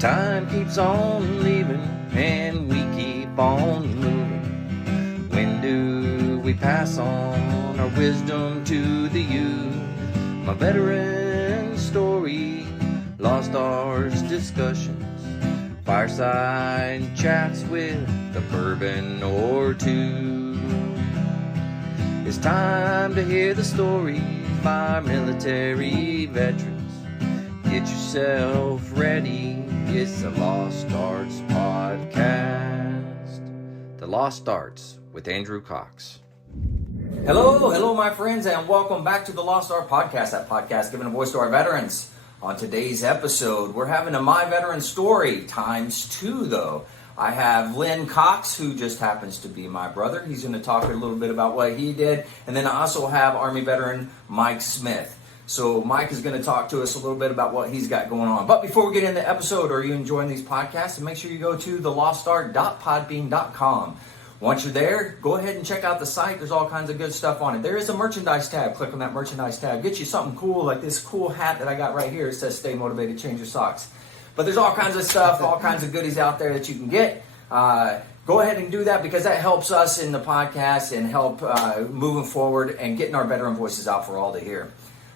Time keeps on leaving and we keep on moving. When do we pass on our wisdom to the youth? My veteran story, lost arts discussions, fireside chats with a bourbon or two. It's time to hear the story by military veterans. Get yourself ready. It's the Lost Arts Podcast. The Lost Arts with Andrew Cox. Hello, my friends, and welcome back to the Lost Art Podcast. That podcast giving a voice to our veterans. On today's episode, we're having a My Veteran Story ×2, though. I have Len Cox, who just happens to be my brother. He's going to talk a little bit about what he did. And then I also have Army veteran Mike Smith. So Mike is going to talk to us a little bit about what he's got going on. But before we get into the episode, are you enjoying these podcasts? And make sure you go to thelostart.podbean.com. Once you're there, go ahead and check out the site. There's all kinds of good stuff on it. There is a merchandise tab. Click on that merchandise tab. Get you something cool like this cool hat that I got right here. It says Stay Motivated, Change Your Socks. But there's all kinds of stuff, all kinds of goodies out there that you can get. Go ahead and do that because that helps us in the podcast and help moving forward and getting our veteran voices out for all to hear.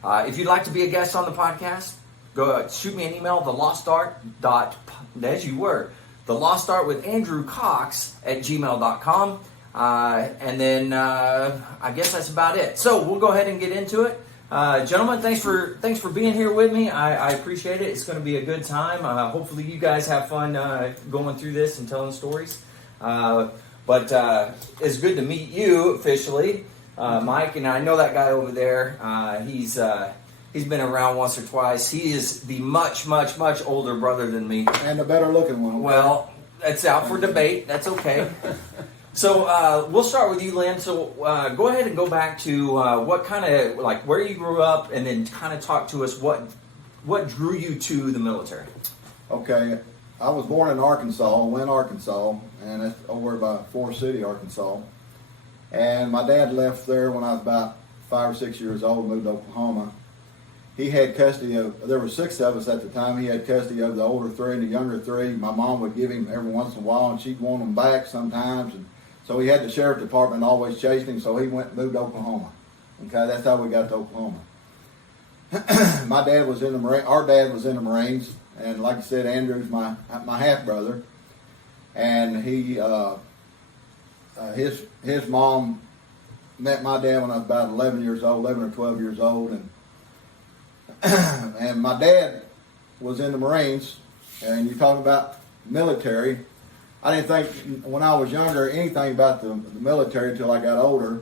If you'd like to be a guest on the podcast, go shoot me an email, thelostart with Andrew Cox @gmail.com. And then I guess that's about it. So we'll go ahead and get into it. Gentlemen, thanks for being here with me. I appreciate it. It's going to be a good time. Hopefully you guys have fun going through this and telling stories. But it's good to meet you officially. Mike, and I know that guy over there. He's been around once or twice. He is the much older brother than me, and the better looking one. Well, it's out for debate. That's okay. So we'll start with you, Lynn. So go ahead and go back to what kind of like where you grew up, and then kind of talk to us what drew you to the military. Okay, I was born in Arkansas, Wynne, Arkansas, and it's over by Forest City, Arkansas. And my dad left there when I was about 5 or 6 years old, moved to Oklahoma. He had custody of, there were 6 of us at the time, he had custody of the older 3 and the younger 3. My mom would give him every once in a while, and she'd want them back sometimes. And so he had the sheriff department always chasing him, so he went and moved to Oklahoma. Okay, that's how we got to Oklahoma. My dad was in the Marines, our dad was in the Marines, and like I said, Andrew's my half-brother. And he, his mom met my dad when I was about 11 or 12 years old, and my dad was in the Marines. And you talk about military, I didn't think when I was younger anything about the military until I got older.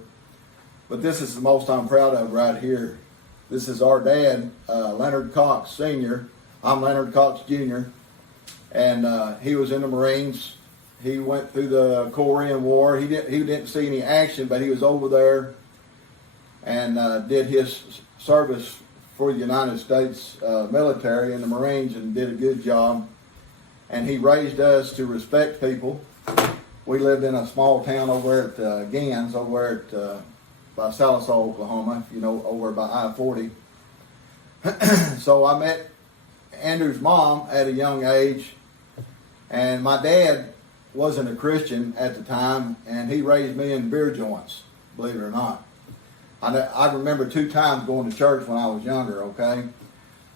But this is the most I'm proud of right here. This is our dad, Leonard Cox Sr. I'm Leonard Cox Jr. And he was in the Marines. He went through the Korean War. He didn't see any action, but he was over there and did his service for the United States military in the Marines and did a good job. And he raised us to respect people. We lived in a small town over at Gans, over at by Sallisaw, Oklahoma, over by I-40. So I met Andrew's mom at a young age, and my dad wasn't a Christian at the time, and he raised me in beer joints, believe it or not. I remember 2 times going to church when I was younger, okay?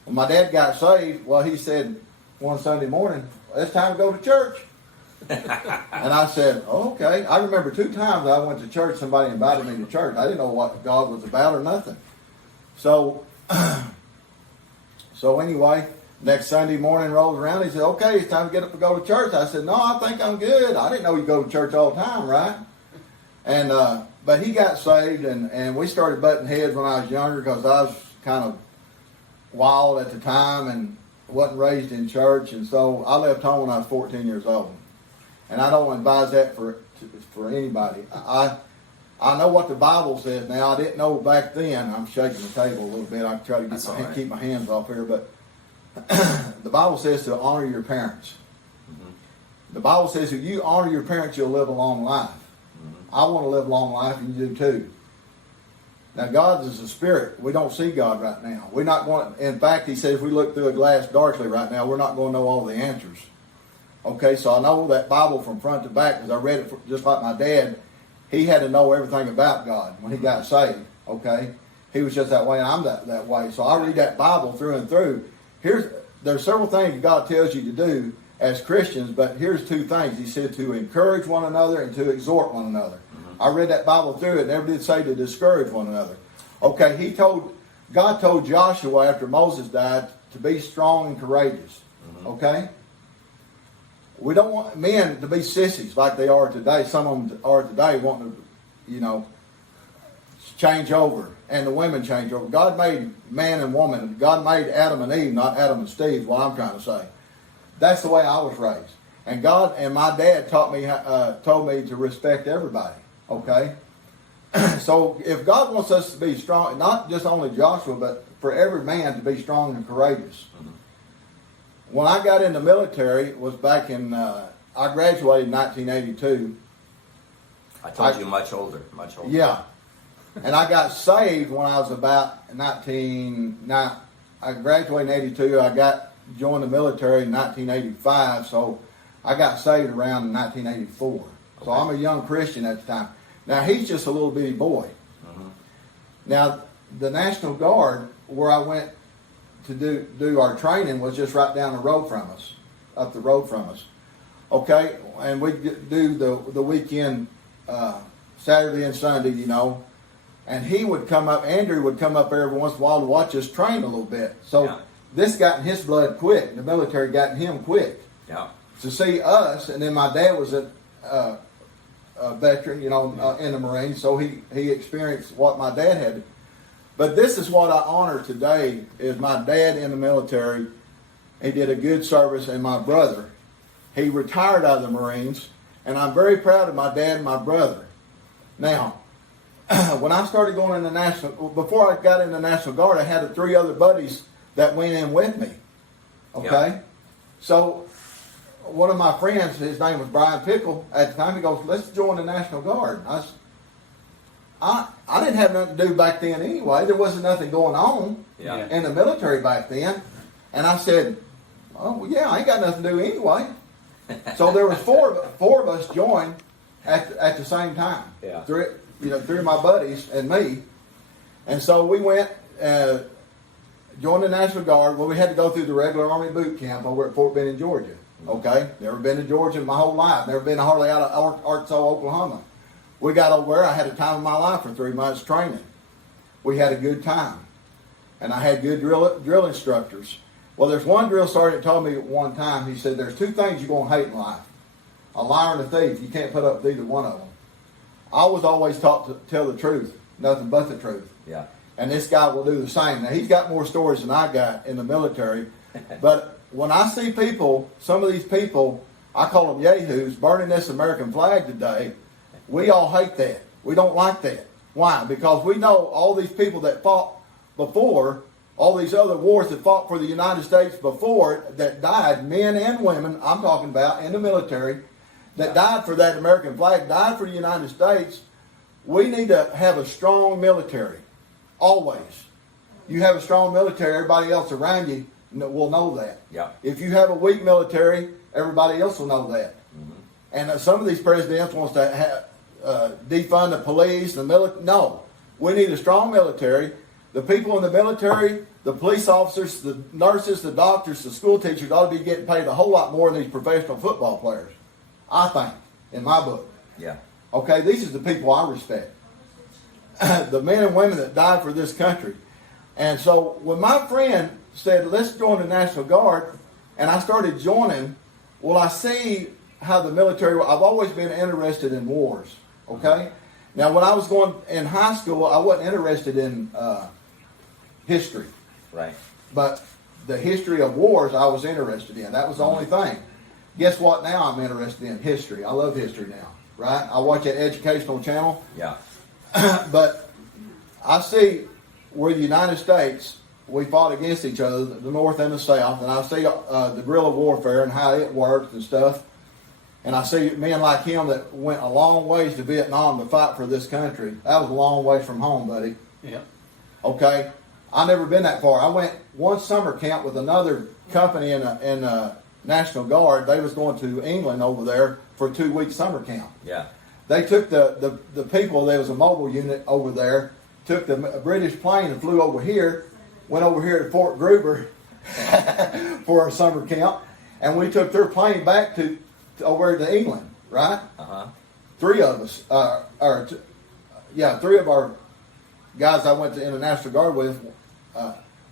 When my dad got saved, well, he said one Sunday morning, it's time to go to church. And I said, oh, okay. I remember 2 times I went to church, somebody invited me to church. I didn't know what God was about or nothing. So anyway, next Sunday morning rolls around. He said, okay, it's time to get up and go to church. I said, no, I think I'm good. I didn't know you go to church all the time, right? And but he got saved, and we started butting heads when I was younger because I was kind of wild at the time and wasn't raised in church. And so I left home when I was 14 years old. And I don't advise that for anybody. I know what the Bible says now. I didn't know back then. I'm shaking the table a little bit. I try to keep my hands off here, but the Bible says to honor your parents. Mm-hmm. The Bible says if you honor your parents, you'll live a long life. Mm-hmm. I want to live a long life, and you do too. Now, God is a spirit. We don't see God right now. We're not going. In fact, He says we look through a glass darkly right now. We're not going to know all the answers. Okay, so I know that Bible from front to back because I read it just like my dad. He had to know everything about God when he got saved. Okay, he was just that way, and I'm that way. So I read that Bible through and through. There's several things God tells you to do as Christians, but here's two things. He said to encourage one another and to exhort one another. I read that Bible through it, and never did say to discourage one another. Okay, God told Joshua after Moses died to be strong and courageous. Okay? We don't want men to be sissies like they are today. Some of them are today wanting to, change over. And the women change over. God made man and woman. God made Adam and Eve, not Adam and Steve, is what I'm trying to say. That's the way I was raised. And God and my dad told me to respect everybody. Okay? So if God wants us to be strong, not just only Joshua, but for every man to be strong and courageous. When I got in the military, it was back in, I graduated in 1982. I told you much older. Yeah. And I got saved when I was about I graduated in 82. I joined the military in 1985, so I got saved around 1984. So I'm a young Christian at the time. Now, he's just a little bitty boy. Now, the National Guard, where I went to do our training, was just right down the road from us, up the road from us. Okay? And we'd do the weekend, Saturday and Sunday, And he would come up, Andrew would come up every once in a while to watch us train a little bit. So this got in his blood quick. The military got in him quick. Yeah. To see us, and then my dad was a veteran, in the Marines, so he experienced what my dad had. But this is what I honor today, is my dad in the military. He did a good service, and my brother. He retired out of the Marines, and I'm very proud of my dad and my brother. Now, when I started going in the before I got in the National Guard, I had 3 other buddies that went in with me. Okay? Yeah. So, one of my friends, his name was Brian Pickle, at the time, he goes, let's join the National Guard. I didn't have nothing to do back then anyway. There wasn't nothing going on in the military back then. And I said, oh, well, yeah, I ain't got nothing to do anyway. So there was four of us joined at the same time. Yeah. Three of my buddies and me. And so we went, joined the National Guard. Well, we had to go through the regular Army boot camp over at Fort Benning, Georgia. Okay? Never been to Georgia in my whole life. Never been hardly out of Arkansas, Oklahoma. We got over there. I had a time of my life for 3 months training. We had a good time. And I had good drill instructors. Well, there's one drill sergeant told me at one time, he said, there's 2 things you're going to hate in life. A liar and a thief. You can't put up with either one of them. I was always taught to tell the truth, nothing but the truth. Yeah. And this guy will do the same. Now, he's got more stories than I got in the military. But when I see people, some of these people, I call them yahoos, burning this American flag today, we all hate that. We don't like that. Why? Because we know all these people that fought before, all these other wars that fought for the United States before, that died, men and women, I'm talking about, in the military, that died for that American flag, died for the United States. We need to have a strong military. Always. You have a strong military, everybody else around you will know that. Yeah. If you have a weak military, everybody else will know that. Mm-hmm. And some of these presidents wants to have, defund the police, the military. No. We need a strong military. The people in the military, the police officers, the nurses, the doctors, the school teachers ought to be getting paid a whole lot more than these professional football players. I think, in my book. Yeah. Okay, these are the people I respect. The men and women that died for this country. And so when my friend said, let's join the National Guard, and I started joining, well, I see how the military, I've always been interested in wars. Okay? Now, when I was going in high school, I wasn't interested in history. Right. But the history of wars I was interested in. That was the only thing. Guess what now I'm interested in? History. I love history now. Right? I watch that educational channel. Yeah. But I see where the United States, we fought against each other, the North and the South, and I see the guerrilla warfare and how it worked and stuff. And I see men like him that went a long ways to Vietnam to fight for this country. That was a long way from home, buddy. Yeah. Okay, I've never been that far. I went one summer camp with another company in a National Guard. They was going to England over there for a 2-week summer camp. Yeah. They took the people, there was a mobile unit over there, took the British plane and flew over here, went over here to Fort Gruber for our summer camp, and we took their plane back to over to England, right? Uh-huh. 3 of us, 3 of our guys I went to International Guard with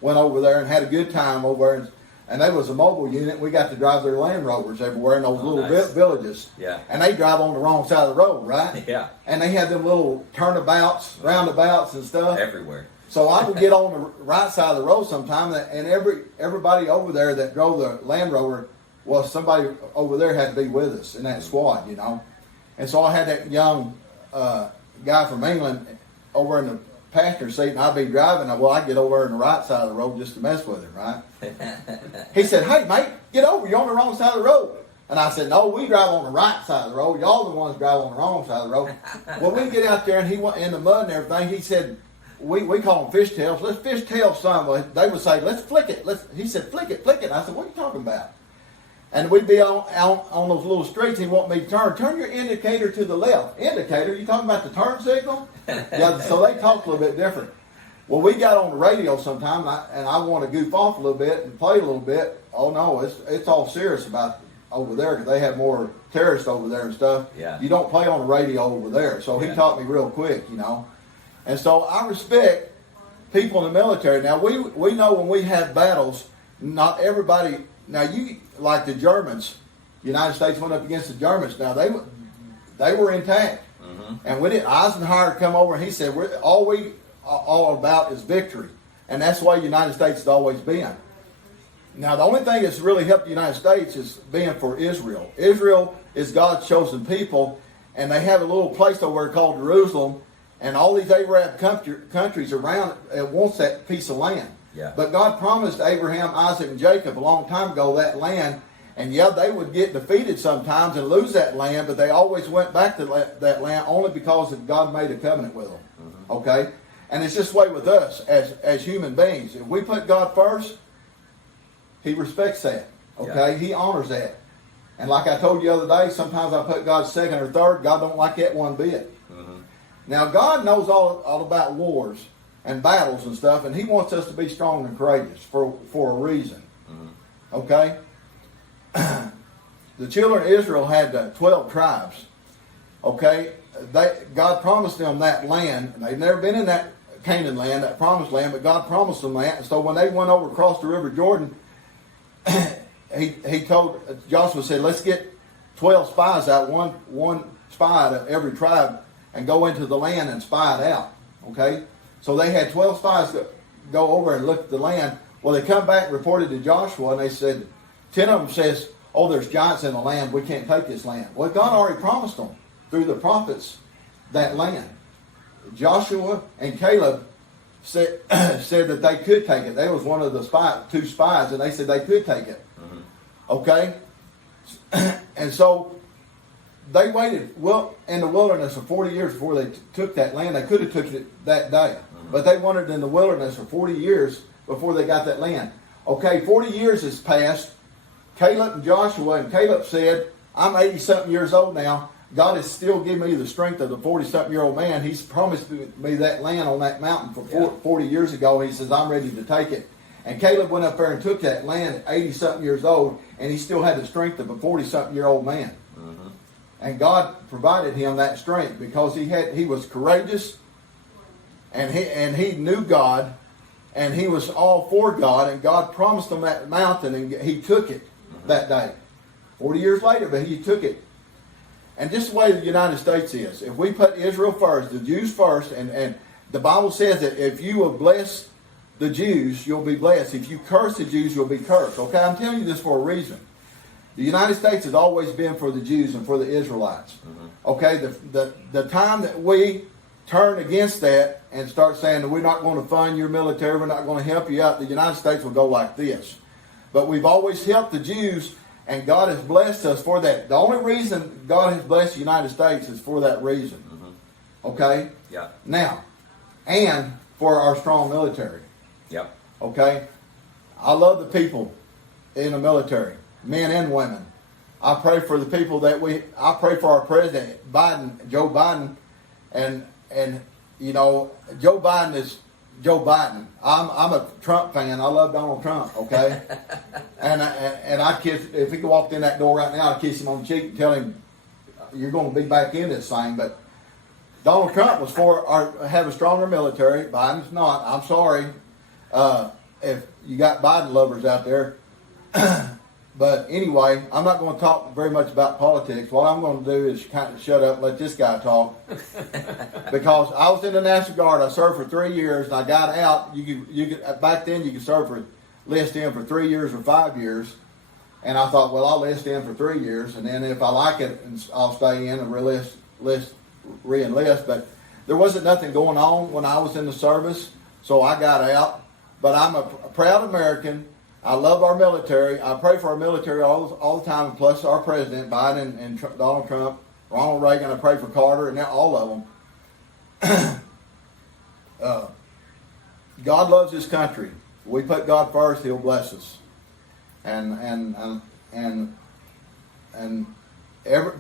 went over there and had a good time over there. And they was a mobile unit. We got to drive their Land Rovers everywhere in those little nice. villages. Yeah. And they drive on the wrong side of the road, right? Yeah. And they had them little turnabouts, roundabouts and stuff. Everywhere. So I would get on the right side of the road sometime, and everybody over there that drove the Land Rover, well, somebody over there had to be with us in that squad, you know. And so I had that young guy from England over in the passenger seat, and I'd be driving. I'd get over in the right side of the road just to mess with him, right? He said, "Hey, mate, get over. You're on the wrong side of the road." And I said, "No, we drive on the right side of the road. Y'all the ones drive on the wrong side of the road." Well, we get out there, and he went in the mud and everything. He said, we call them fishtails. Let's fishtail some. Well, they would say, "Let's flick it." He said, "Flick it, flick it." I said, "What are you talking about?" And we'd be on those little streets. He want me to turn. Turn your indicator to the left. Indicator? You talking about the turn signal? Yeah. So they talk a little bit different. Well, we got on the radio sometime, and I want to goof off a little bit and play a little bit. Oh no, it's all serious about over there because they have more terrorists over there and stuff. Yeah. You don't play on the radio over there. So he taught me real quick, you know. And so I respect people in the military. Now we know when we have battles, not everybody. Now you like the Germans. The United States went up against the Germans. Now they were intact, and we didn't. Eisenhower come over and he said, "We're all about is victory," and that's the way the United States has always been. Now the only thing that's really helped the United States is being for Israel. Israel is God's chosen people, and they have a little place over there called Jerusalem, and all these Arab countries around it wants that piece of land. Yeah. But God promised Abraham, Isaac, and Jacob a long time ago that land, and they would get defeated sometimes and lose that land, but they always went back to that land only because God made a covenant with them. Okay? And it's just the way with us as human beings. If we put God first, He respects that. Okay? Yeah. He honors that. And like I told you the other day, sometimes I put God second or third. God don't like that one bit. Now, God knows all about wars and battles and stuff, and He wants us to be strong and courageous for a reason. Okay? The children of Israel had 12 tribes. Okay? God promised them that land. They've never been in that Canaan land, that promised land, but God promised them that. And so when they went over across the River Jordan, he told Joshua, said, "Let's get 12 spies out, one spy out of every tribe, and go into the land and spy it out." Okay? So they had 12 spies go over and look at the land. Well, they come back and reported to Joshua, and they said, 10 of them says, "Oh, there's giants in the land. We can't take this land." Well, God already promised them through the prophets that land. Joshua and Caleb said that they could take it. They was one of the two spies, and they said they could take it. Okay? And so they waited in the wilderness for 40 years before they took that land. They could have took it that day. But they wandered in the wilderness for 40 years before they got that land. Okay, 40 years has passed. Caleb and Joshua, and Caleb said, "I'm 80-something years old now. God is still giving me the strength of the 40-something-year-old man. He's promised me that land on that mountain for 40 years ago. He says, I'm ready to take it." And Caleb went up there and took that land at 80-something years old, and he still had the strength of a 40-something-year-old man. And God provided him that strength because he was courageous, and he knew God, and he was all for God, and God promised him that mountain, and he took it that day. 40 years later, but he took it. And just the way the United States is, if we put Israel first, the Jews first, and the Bible says that if you will bless the Jews, you'll be blessed. If you curse the Jews, you'll be cursed. Okay, I'm telling you this for a reason. The United States has always been for the Jews and for the Israelites. Okay, the time that we turn against that and start saying that we're not going to fund your military, we're not going to help you out, the United States will go like this. But we've always helped the Jews, and God has blessed us for that. The only reason God has blessed the United States is for that reason. Okay? Yeah. Now, and for our strong military. Yep. Okay? I love the people in the military, men and women. I pray for the people I pray for our president, Joe Biden, and you know, Joe Biden is Joe Biden. I'm a Trump fan. I love Donald Trump, okay? and I kiss, if he walked in that door right now, I'd kiss him on the cheek and tell him, you're going to be back in this thing. But Donald Trump was have a stronger military. Biden's not. I'm sorry if you got Biden lovers out there. But anyway, I'm not going to talk very much about politics. What I'm going to do is kind of shut up and let this guy talk. Because I was in the National Guard. I served for 3 years, and I got out. Back then you could serve for list in for 3 years or 5 years. And I thought, well, I'll list in for 3 years, and then if I like it, I'll stay in and re-enlist. But there wasn't nothing going on when I was in the service, so I got out. But I'm a proud American. I love our military. I pray for our military all the time, plus our president, Biden and Donald Trump, Ronald Reagan. I pray for Carter and all of them. God loves this country. We put God first, He'll bless us. And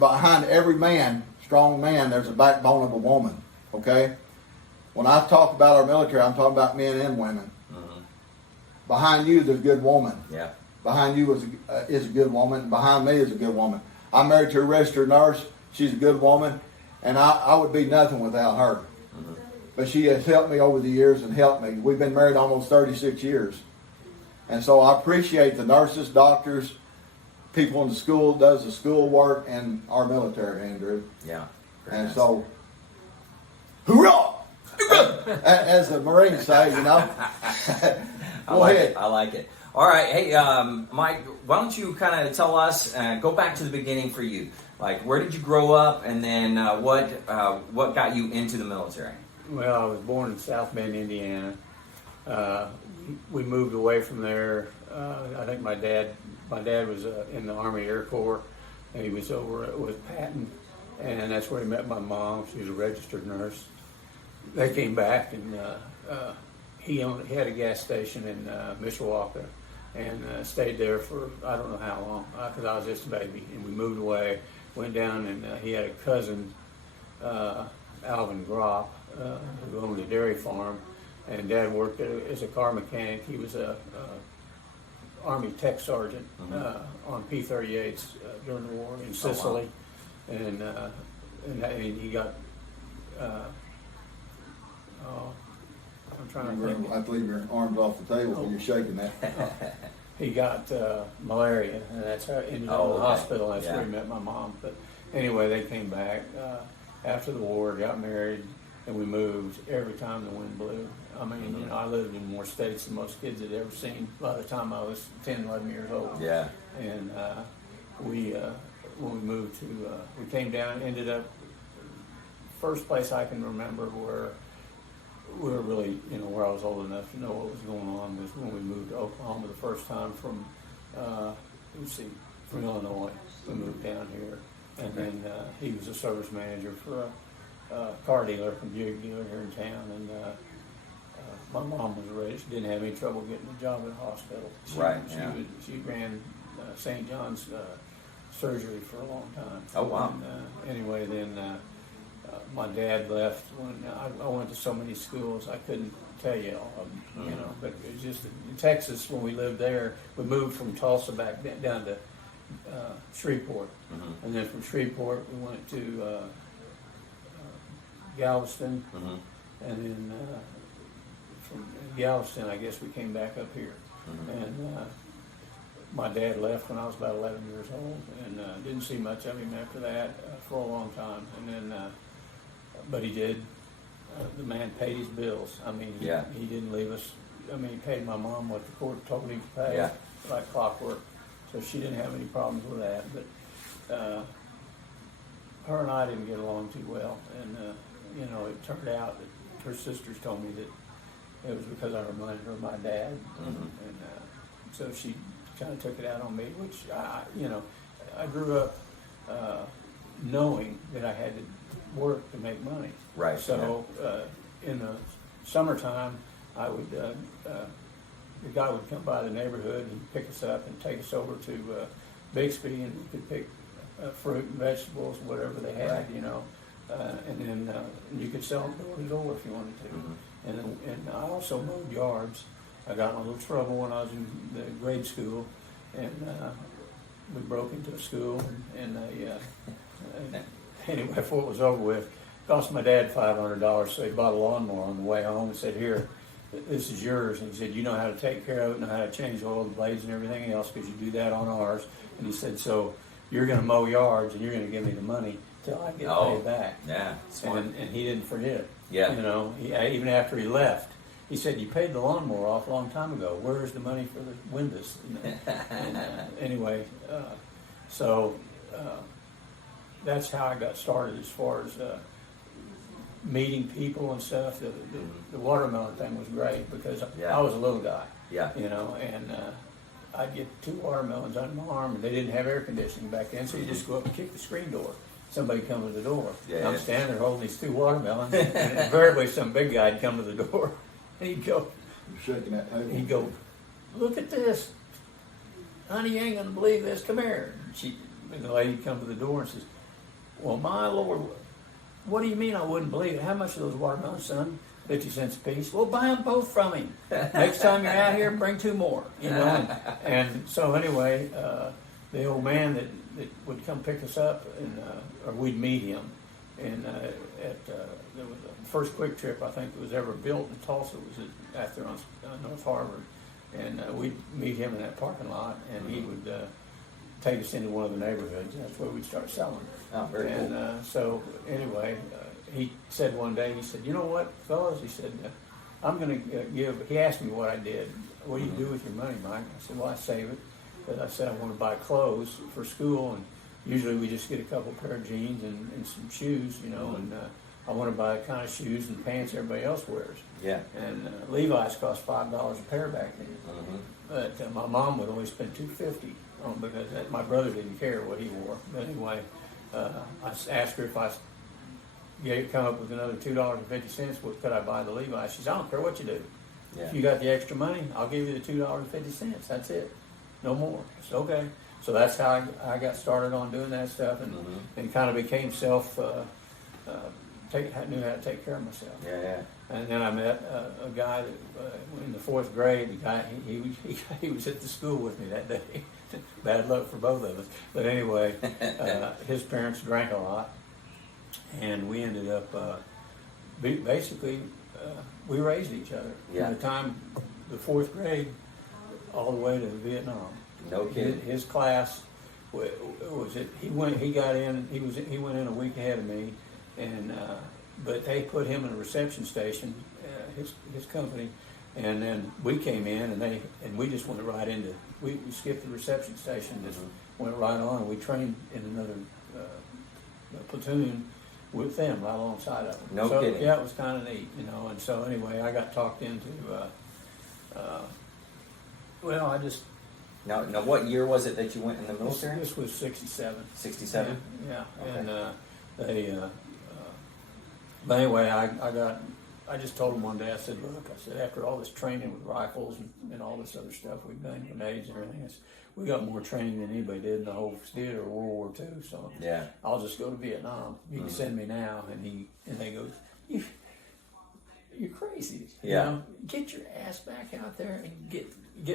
behind every man, strong man, there's a backbone of a woman. Okay? When I talk about our military, I'm talking about men and women. Behind you, there's a good woman. Yeah. Behind you is a good woman. Behind me is a good woman. I'm married to a registered nurse. She's a good woman, and I would be nothing without her. But she has helped me over the years and helped me. We've been married almost 36 years. And so I appreciate the nurses, doctors, people in the school, does the school work, and our military, Andrew. Yeah. And so, hoorah! As the Marines say, you know. Go ahead. I like it. All right. Hey, Mike, why don't you kind of tell us, go back to the beginning for you. Like, where did you grow up, and then what got you into the military? Well, I was born in South Bend, Indiana. We moved away from there. I think my dad was in the Army Air Corps, and he was over with Patton, and that's where he met my mom. She was a registered nurse. They came back, and he had a gas station in Mishawaka, and stayed there for I don't know how long, because I was just a baby. And we moved away, went down, and he had a cousin, Alvin Gropp, who owned a dairy farm, and Dad worked as a car mechanic. He was a Army tech sergeant on P-38s during the war in Sicily, and he got. I'm trying to think. I have to leave your arms off the table when you're shaking that. He got malaria, and that's how he ended up in the hospital. That's where he met my mom. But anyway, they came back after the war, got married, and we moved every time the wind blew. I mean, you know, I lived in more states than most kids had ever seen by the time I was 10, 11 years old. Yeah. And when we moved to, we came down, ended up, first place I can remember where we were really, you know, where I was old enough to know what was going on was when we moved to Oklahoma the first time from Illinois. We moved down here, and then he was a service manager for a car dealer, a Buick dealer here in town, and my mom was ready. She didn't have any trouble getting a job at a hospital. She ran St. John's surgery for a long time. Oh, wow. And, anyway, then my dad left when I went to so many schools I couldn't tell you all of them, you know. But it was just in Texas when we lived there. We moved from Tulsa back down to Shreveport, and then from Shreveport we went to Galveston, and then from Galveston I guess we came back up here, and my dad left when I was about 11 years old, and didn't see much of him after that for a long time, and then. But he did. The man paid his bills. I mean, he didn't leave us. I mean, he paid my mom what the court told him to pay, like clockwork. So she didn't have any problems with that. But her and I didn't get along too well. And, you know, it turned out that her sisters told me that it was because I reminded her of my dad. And so she kind of took it out on me, which, I grew up knowing that I had to work to make money. Right. So in the summertime, I would the guy would come by the neighborhood and pick us up and take us over to Bixby, and we could pick fruit and vegetables, whatever they had, Right. and then you could sell them door to door if you wanted to. Mm-hmm. And I also mowed yards. I got in a little trouble when I was in the grade school, and we broke into a school, and anyway, before it was over with, it cost my dad $500, so he bought a lawnmower on the way home and said, "Here, this is yours." And he said, "You know how to take care of it, know how to change oil, the blades, and everything else, because you do that on ours." And he said, "So you're going to mow yards, and you're going to give me the money till I get paid back." Yeah, smart. And he didn't forget. Yeah. Even after he left, he said, "You paid the lawnmower off a long time ago. Where's the money for the windows?" And, anyway, so that's how I got started as far as meeting people and stuff. The watermelon thing was great because Yeah. I was a little guy. Yeah. And I'd get 2 watermelons under my arm, and they didn't have air conditioning back then, so you just go up and kick the screen door. Somebody come to the door. Yeah, And I'm yeah. standing there holding these 2 watermelons, and invariably some big guy'd come to the door, and he'd go, Shaking that table. he'd go, "Look at this, honey, you ain't gonna believe this. Come here." And the lady come to the door and says, "Well, my Lord, what do you mean I wouldn't believe it? How much are those watermelons, son?" 50 cents a piece. "Well, buy them both from him. Next time you're out here, bring 2 more." And so anyway, the old man that would come pick us up, and or we'd meet him, and there was the first Quick Trip I think that was ever built in Tulsa was out there on North Harvard, and we'd meet him in that parking lot, and he would take us into one of the neighborhoods. That's where we'd start selling. Oh, very cool. And so anyway, he said one day, he said, "You know what, fellas?" He said, "I'm going to give." He asked me what I did. "What do you do with your money, Mike?" I said, "Well, I save it." But I said I want to buy clothes for school, and usually we just get a couple pair of jeans and some shoes, and I want to buy the kind of shoes and pants everybody else wears. Yeah. And Levi's cost $5 a pair back then. Mm-hmm. But my mom would always spend $2.50 on because my brother didn't care what he wore. But anyway, I asked her if I come up with another $2.50, what could I buy the Levi's? She said, "I don't care what you do. Yeah. If you got the extra money, I'll give you the $2.50. That's it. No more." I said, "Okay." So that's how I got started on doing that stuff, and kind of became knew how to take care of myself. Yeah. And then I met a guy that in the 4th grade. The guy he was at the school with me that day. Bad luck for both of us. But anyway, his parents drank a lot, and we ended up basically we raised each other Yeah. from the time the 4th grade all the way to Vietnam. No kidding. His class was it. He went in a week ahead of me, and but they put him in a reception station, his company, and then we came in, and we just went right into. We skipped the reception station, just went right on, and we trained in another platoon with them right alongside of them. No kidding. Yeah, it was kind of neat, And so anyway, I got talked into. Well, I just. Now, what year was it that you went in the military? This was 67. 67? Yeah. Okay. And but anyway, I just told him one day, I said, "Look," I said, "after all this training with rifles and all this other stuff we've done, grenades and everything, we got more training than anybody did in the whole theater of World War II, so Yeah. I'll just go to Vietnam. You can send me now." And they go, "You're crazy. Yeah. Get your ass back out there and get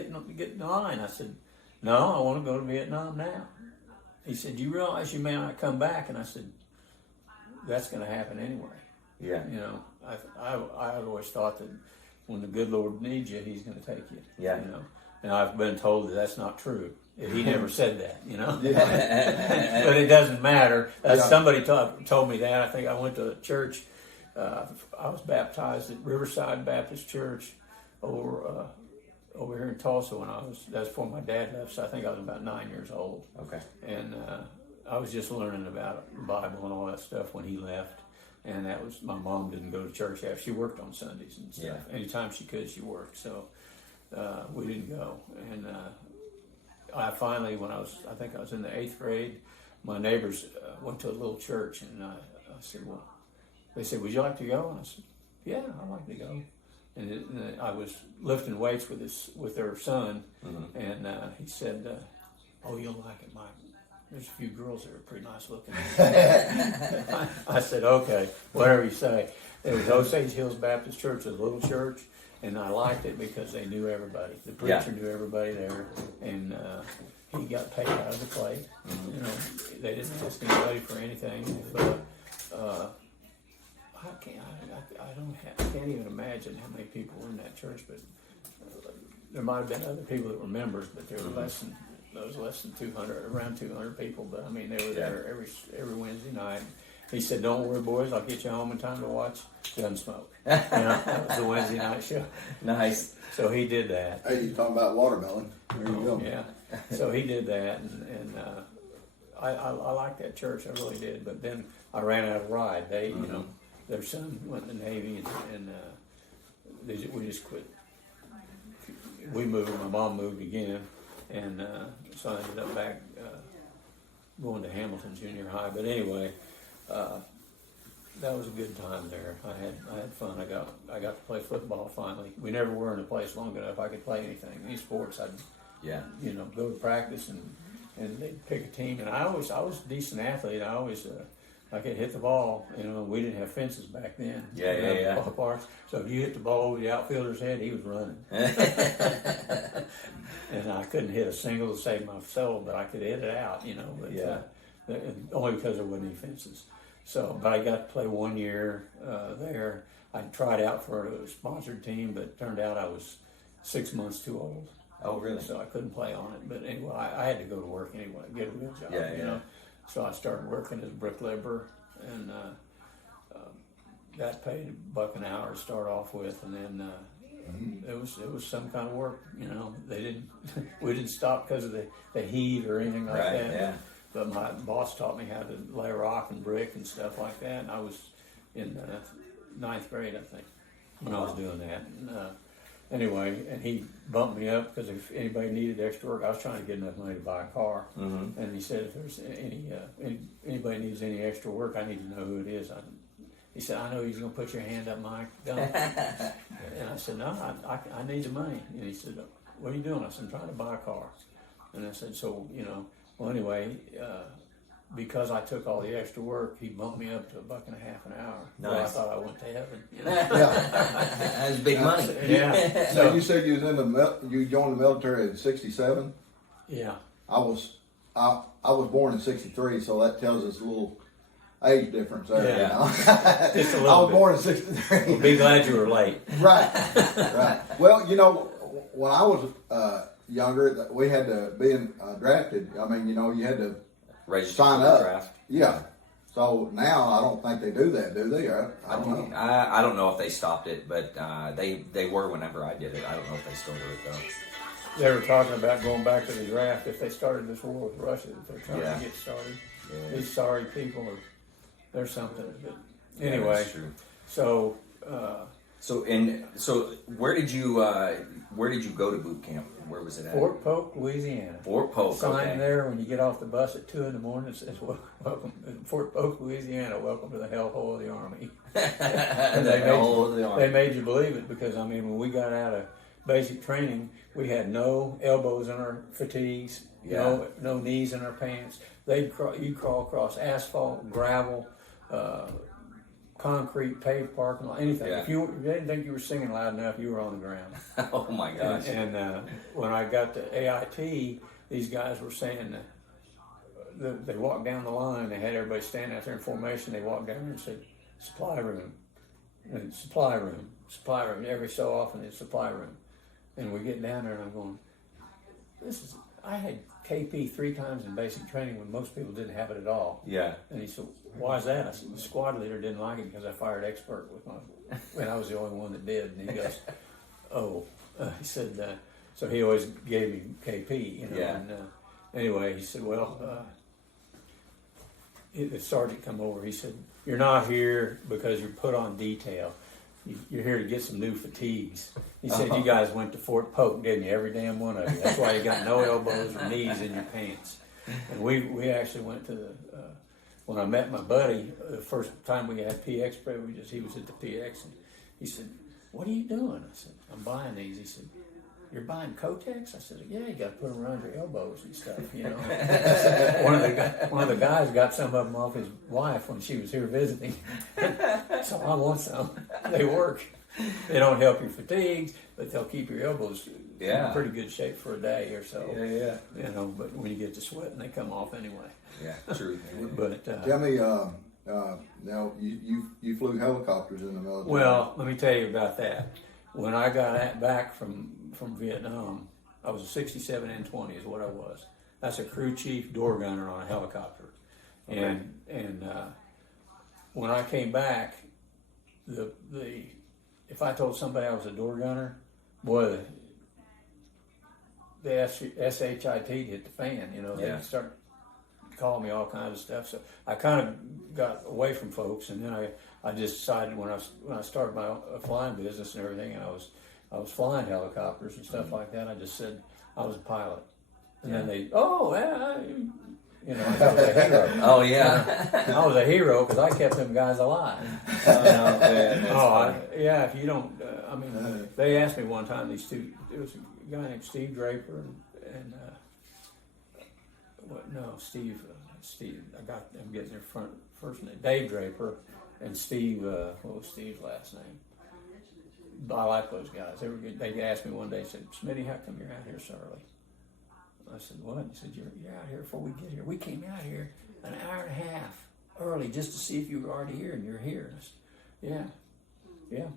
in line." I said, "No, I want to go to Vietnam now." He said, "You realize you may not come back?" And I said, "That's going to happen anyway." Yeah. I always thought that when the good Lord needs you, He's going to take you. Yeah. And I've been told that that's not true. He never said that. Yeah. But it doesn't matter. Yeah. Somebody told me that. I think I went to a church. I was baptized at Riverside Baptist Church over here in Tulsa that's before my dad left. So I think I was about 9 years old. Okay. And I was just learning about the Bible and all that stuff when he left. And that was, my mom didn't go to church after. She worked on Sundays and stuff. Yeah. Anytime she could, she worked. So we didn't go. And I finally, I think I was in the 8th grade, my neighbors went to a little church. And I said, well, they said, "Would you like to go?" And I said, "Yeah, I'd like to go." and I was lifting weights with their son, and he said, "Oh, you'll like it, Mike. There's a few girls that are pretty nice looking." I said, "Okay, whatever you say." It was Osage Hills Baptist Church, a little church, and I liked it because they knew everybody. The preacher knew everybody there, and he got paid out of the plate. You know, they didn't ask anybody for anything. But I can't even imagine how many people were in that church. But there might have been other people that were members, but there were less than 200, around 200 people. But I mean, they were there every Wednesday night. He said, "Don't worry, boys. I'll get you home in time to watch Gunsmoke." You know, that was the Wednesday night show. Nice. So he did that. Hey, you talking about watermelon? There you go. Yeah. So he did that, and I liked that church. I really did. But then I ran out of ride. They, you know, their son went in the Navy, and we just quit. We moved. My mom moved again, and so I ended up back going to Hamilton Junior High. But anyway. That was a good time there. I had fun. I got to play football finally. We never were in a place long enough I could play anything. Any sports, I'd go to practice and they'd pick a team. And I was a decent athlete. I could hit the ball. You know, we didn't have fences back then. Ballparks. So if you hit the ball over the outfielder's head, he was running. And I couldn't hit a single to save my soul, but I could hit it out. You know, but only because there wasn't any fences. So, but I got to play 1 year there. I tried out for a sponsored team, but it turned out I was 6 months too old. Oh, really? So I couldn't play on it. But anyway, I had to go to work anyway, get a real job. You know. So I started working as a bricklayer, and that paid $1 an hour to start off with, and then it was some kind of work. You know, we didn't stop because of the heat or anything like that. Yeah. But my boss taught me how to lay rock and brick and stuff like that. And I was in 9th grade, I think, when I was doing that. And, anyway, and he bumped me up because if anybody needed extra work, I was trying to get enough money to buy a car. And he said, if there's anybody needs any extra work, I need to know who it is. He said, "I know you're going to put your hand up, Mike. Don't." And I said, "No, I need the money." And he said, "What are you doing?" I said, "I'm trying to buy a car." And I said, "So, you know." Well, anyway, because I took all the extra work, he bumped me up to $1.50 an hour. Nice. Well, I thought I went to heaven. You know? That's big money. Yeah. So you said you joined the military at 67. Yeah. I was born in 63, so that tells us a little age difference there. Yeah. You know? Just a little I was bit. born in 63. Well, be glad you were late. Right. Well, you know, when I was younger, we had to be drafted. I mean, you know, you had to Register sign for the up. draft. Yeah. So now I don't think they do that, do they? I don't know. I don't know if they stopped it, but they were whenever I did it. I don't know if they still do it though. They were talking about going back to the draft if they started this war with Russia that they're trying Yeah. to get started. Yeah. These sorry people there's something. But Yeah, anyway, that's true. so So where did you go to boot camp? Where was it at? Fort Polk, Louisiana. Fort Polk. Sign Okay. there when you get off the bus at 2 a.m. It says, "Welcome, Fort Polk, Louisiana. Welcome to the hellhole of the Army." And they made you believe it because I mean, when we got out of basic training, we had no elbows in our fatigues, no knees in our pants. You'd crawl across asphalt, gravel, concrete, paved parking lot, anything. Yeah. If you didn't think you were singing loud enough, you were on the ground. Oh my gosh. And when I got to AIT, these guys were saying they walked down the line. They had everybody stand out there in formation. They walked down there and said, "Supply room, and supply room, supply room." Every so often, it's supply room. And we get down there, and I'm going, I had KP 3 times in basic training when most people didn't have it at all. Yeah. And he said, "Why is that?" I said, "The squad leader didn't like it because I fired expert when I was the only one that did." And he goes, "Oh," he said. So he always gave me KP, you know. Yeah. And anyway, he said, "Well," the sergeant come over. He said, "You're not here because you're put on detail. You're here to get some new fatigues." He said, "You guys went to Fort Polk, didn't you? Every damn one of you. That's why you got no elbows or knees in your pants." And we actually went to the, when I met my buddy, the first time we had PX privileges, he was at the PX, and he said, "What are you doing?" I said, "I'm buying these." He said, "You're buying Kotex?" I said, "Yeah, you got to put them around your elbows and stuff, you know." one of the guys got some of them off his wife when she was here visiting. So I want some. They work. They don't help your fatigues, but they'll keep your elbows in pretty good shape for a day or so. Yeah. You know, but when you get to sweating, they come off anyway. Yeah, true. But Tell me, now you flew helicopters in the military. well, let me tell you about that. When I got back from Vietnam, I was a 67 N-20 is what I was. That's a crew chief door gunner on a helicopter. Okay. And when I came back, if I told somebody I was a door gunner, boy, the SHIT hit the fan. You know, they start calling me all kinds of stuff. So I kind of got away from folks, and then I just decided when I started my flying business and everything, and I was flying helicopters and stuff like that. I just said I was a pilot, and then they, you know, I thought I was a hero. Oh yeah. I was a hero because I kept them guys alive. If you don't, I mean, they asked me one time. There was a guy named Steve Draper and Steve. I'm getting their first name. Dave Draper and Steve. What was Steve's last name? I like those guys. They were good. They asked me one day. Said, "Smitty, how come you're out here so early?" I said, "What?" He said, "You're out here before we get here. We came out here an hour and a half early just to see if you were already here, and you're here." I said, "Yeah.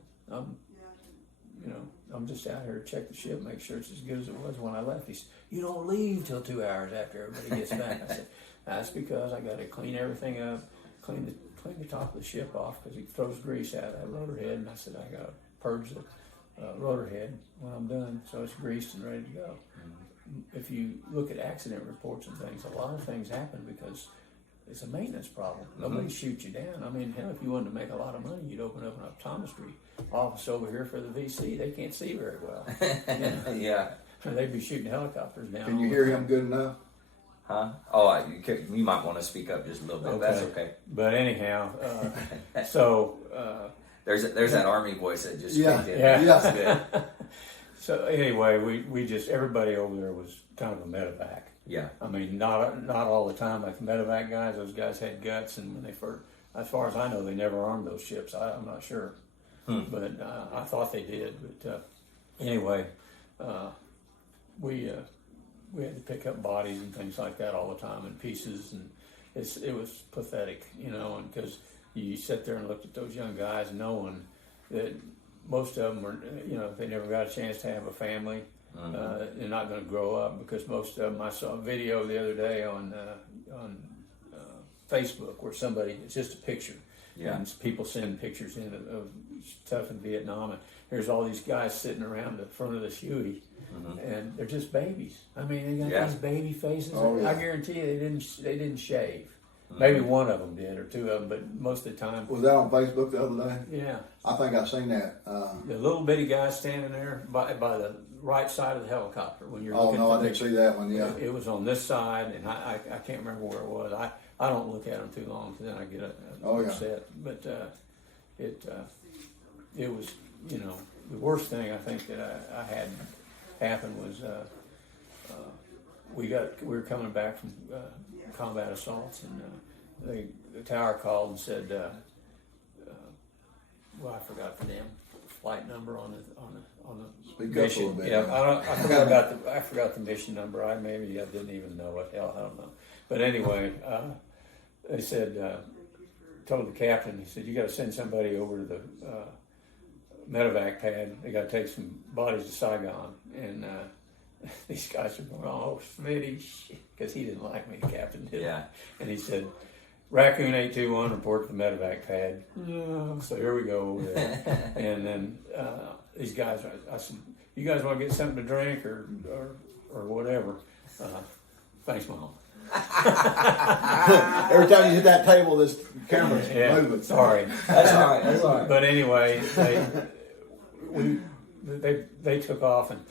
I'm just out here to check the ship, make sure it's as good as it was when I left." He said, "You don't leave till 2 hours after everybody gets back." I said, "That's because I got to clean everything up, clean the top of the ship off because he throws grease out of that rotor head." And I said, "I got to purge the rotor head when I'm done, so it's greased and ready to go." If you look at accident reports and things, a lot of things happen because it's a maintenance problem. Nobody shoots you down. I mean, hell, if you wanted to make a lot of money, you'd open up an optometry office over here for the VC. They can't see very well. Yeah. They'd be shooting helicopters down. Can you hear him good enough? Huh? Oh, you might want to speak up just a little bit. Okay. That's okay. But anyhow, There's that Army voice that just Yeah. kicked in. Yeah. That's good. So anyway, we just, everybody over there was kind of a medevac. Yeah. I mean, not all the time. Like the medevac guys, those guys had guts, and when they first, as far as I know, they never armed those ships. I'm not sure, but I thought they did. But anyway, we had to pick up bodies and things like that all the time in pieces, and it was pathetic, you know, and because you sit there and looked at those young guys knowing that most of them were, you know, they never got a chance to have a family. They're not going to grow up because most of them. I saw a video the other day on Facebook where somebody, it's just a picture, and people send pictures in of stuff in Vietnam, and there's all these guys sitting around the front of this Huey, and they're just babies. I mean, they got these baby faces. I guarantee you they didn't shave. Maybe one of them did, or two of them, but most of the time. Was that on Facebook the other day? Yeah. I think I've seen that. The little bitty guy standing there by the right side of the helicopter when you're looking. Oh no, I didn't see that one. Yeah. It was on this side, and I can't remember where it was. I don't look at them too long because then I get upset. But it was, you know, the worst thing I think that I had happen was we were coming back from combat assaults, and the tower called and said, well, I forgot the damn flight number on the Speak mission. up a little bit. Yeah, I forgot the mission number. I didn't even know it. Hell, I don't know. But anyway, they said, told the captain, he said, "You got to send somebody over to the medevac pad. They got to take some bodies to Saigon." And these guys are going, "Oh, Smitty," because he didn't like me, the captain did. Yeah. And he said, "Raccoon 821, report to the medevac pad." So here we go over there. And then these guys, I said, "You guys want to get something to drink or whatever?" Thanks, Mom. Every time you hit that table, this camera's moving. Sorry. That's all right. That's all right. But anyway, they took off, and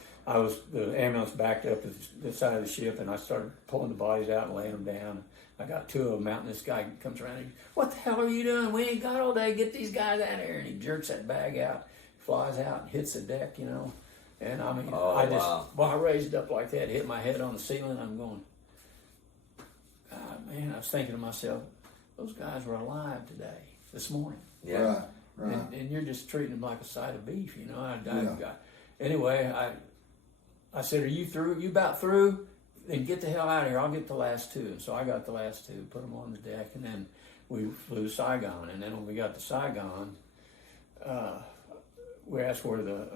the ambulance backed up to the side of the ship, and I started pulling the bodies out and laying them down. I got two of them out, and this guy comes around and he, "What the hell are you doing? We ain't got all day. Get these guys out of here." And he jerks that bag out, flies out and hits the deck, you know. And I mean, Oh, wow. I raised up like that, hit my head on the ceiling. I'm going, God, man, I was thinking to myself, those guys were alive today, this morning. Yeah. Right. And you're just treating them like a side of beef, you know. Yeah. Anyway, I said, are you through? You about through? Then get the hell out of here. I'll get the last two. And so I got the last two, put them on the deck, and then we flew to Saigon. And then when we got to Saigon, we asked where the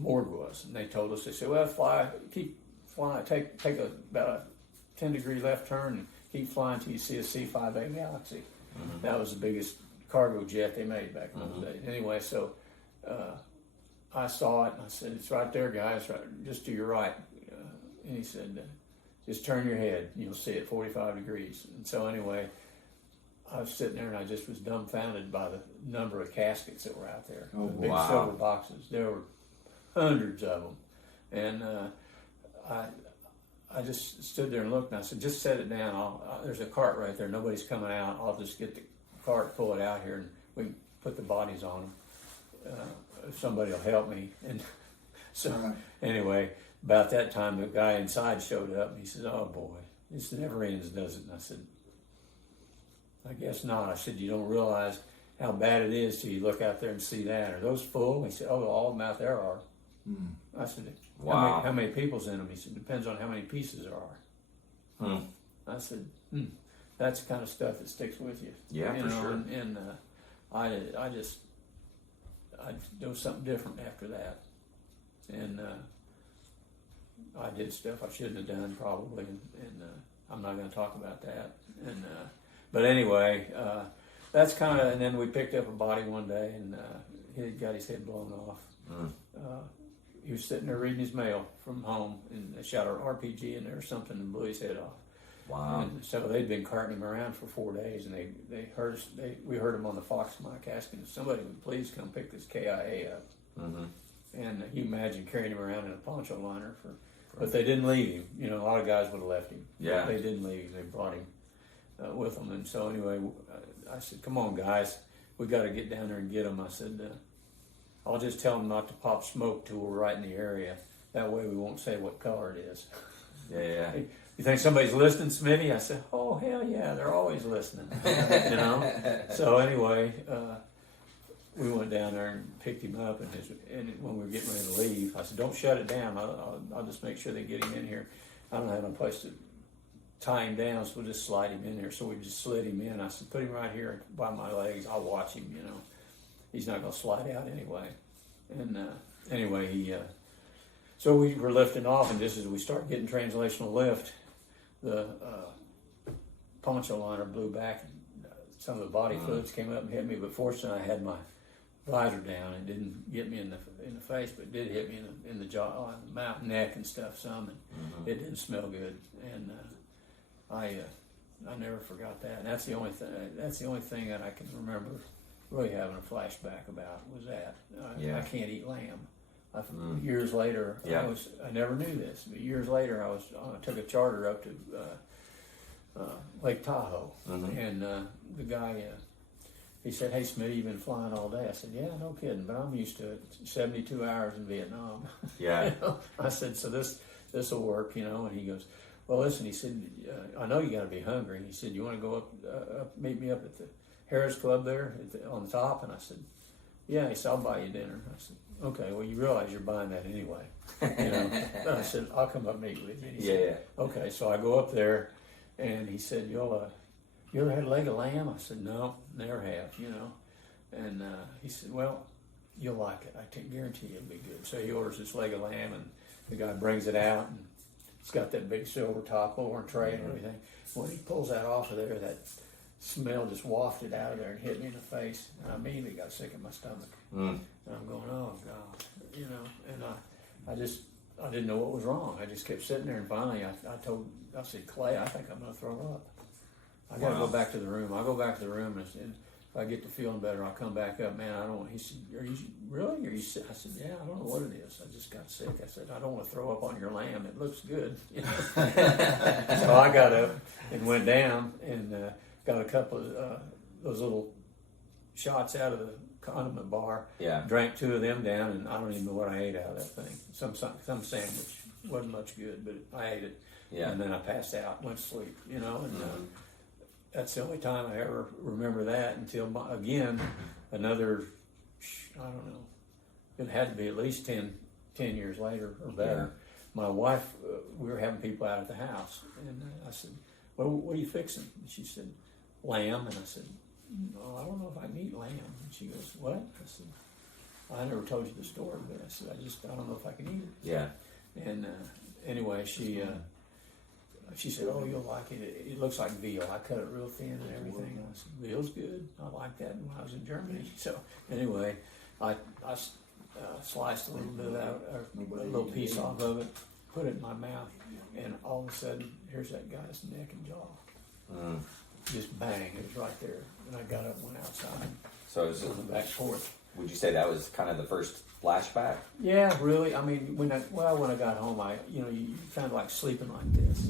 morgue was, and they told us. They said, "Well, keep flying. Take about a 10-degree left turn, and keep flying till you see a C-5A Galaxy." Mm-hmm. That was the biggest cargo jet they made back in those days. Anyway, so I saw it, and I said, "It's right there, guys. Right, just to your right." And he said, "Just turn your head. You'll see it 45 degrees." And so anyway, I was sitting there, and I just was dumbfounded by the number of caskets that were out there. Oh, the big wow. silver boxes. There were hundreds of them. And I just stood there and looked, and I said, "Just set it down. There's a cart right there. Nobody's coming out. I'll just get the cart, pull it out here, and we can put the bodies on them. If somebody will help me." And so Right. anyway, about that time, the guy inside showed up, and he said, "Oh boy, this never ends, does it?" And I said, "I guess not." I said, "You don't realize how bad it is till you look out there and see that. Are those full?" He said, "Oh, all of them out there are." I said, Wow. How many people's in them?" He said, "Depends on how many pieces there are." I said, "That's the kind of stuff that sticks with you." Yeah, you for know, sure. And I did something different after that, and I did stuff I shouldn't have done probably, and I'm not going to talk about that. And but anyway, that's kind of. And then we picked up a body one day, and he had got his head blown off. He was sitting there reading his mail from home, and they shot an RPG in there or something and blew his head off. Wow. And so they'd been carting him around for 4 days, and they heard us. We heard him on the Fox mic asking, "Somebody would please come pick this KIA up." Mm-hmm. And you imagine carrying him around in a poncho liner but they didn't leave him. You know, a lot of guys would have left him. Yeah. They didn't leave. They brought him with them. And so anyway, I said, "Come on, guys, we got to get down there and get him." I said, "I'll just tell them not to pop smoke till we're right in the area. That way we won't say what color it is." Yeah. "Hey, you think somebody's listening, Smitty?" I said, "Oh, hell yeah, they're always listening." You know? So anyway, we went down there and picked him up, and when we were getting ready to leave, I said, "Don't shut it down. I'll just make sure they get him in here. I don't have a place to tie him down, so we'll just slide him in there." So we just slid him in. I said, "Put him right here by my legs. I'll watch him, you know. He's not going to slide out anyway." And anyway, so we were lifting off, and just as we started getting translational lift, the poncho liner blew back, and some of the body fluids came up and hit me. But fortunately, I had my visor down. It didn't get me in the face, but it did hit me in the jaw, mouth, neck, and stuff some, and it didn't smell good. And I never forgot that. And that's the only thing that I can remember really having a flashback about was that. Yeah. I can't eat lamb. Years later, Yeah. I never knew this, but years later I took a charter up to Lake Tahoe, and the guy, he said, "Hey, Smitty, you've been flying all day." I said, "Yeah, no kidding, but I'm used to it. 72 hours in Vietnam." Yeah. You know? I said, "So this will work, you know?" And he goes, "Well, listen," he said, "I know you got to be hungry." He said, "You want to go up, meet me up at the Harris Club there on the top?" And I said, "Yeah." He said, "I'll buy you dinner." I said, "Okay, well, you realize you're buying that anyway." You know? And I said, "I'll come up and meet with you." And he said, "Okay." So I go up there, and he said, "You ever had a leg of lamb?" I said, "No, never have," you know. And he said, "Well, you'll like it. I can guarantee it'll be good." So he orders this leg of lamb, and the guy brings it out, and it's got that big silver top over and tray and everything. When he pulls that off of there, that smell just wafted out of there and hit me in the face, and I immediately got sick in my stomach. And I'm going, "Oh God," you know. And I didn't know what was wrong. I just kept sitting there, and finally I said, "Clay, I think I'm going to throw up. I got to go back to the room." I go back to the room, and if I get to feeling better, I'll come back up. "Man, I don't." He said, "Are you really? Are you sick?" I said, "Yeah, I don't know what it is. I just got sick." I said, "I don't want to throw up on your lamb. It looks good." You know? So I got up and went down and got a couple of those little shots out of the condiment bar. Yeah. Drank 2 of them down, and I don't even know what I ate out of that thing. Some sandwich. Wasn't much good, but I ate it. Yeah. And then I passed out, went to sleep, you know, and that's the only time I ever remember that until, again, another, I don't know, it had to be at least 10 years later or better. Yeah. My wife, we were having people out at the house, and I said, what are you fixing? And she said, lamb. And I said, no, I don't know if I can eat lamb. And she goes, what? I said, I never told you the story, but I said, I don't know if I can eat it. Yeah. And anyway, she said, oh, you'll like it. It looks like veal. I cut it real thin and everything. And I said, veal's good. I like that when I was in Germany. So anyway, I sliced a little bit out, a little piece off of it, put it in my mouth, and all of a sudden, here's that guy's neck and jaw. Just bang, it was right there. And I got up and went outside So is it, on the back porch. would you say that was kind of the first flashback? Yeah, really. I mean, when I got home, you kind of like sleeping like this.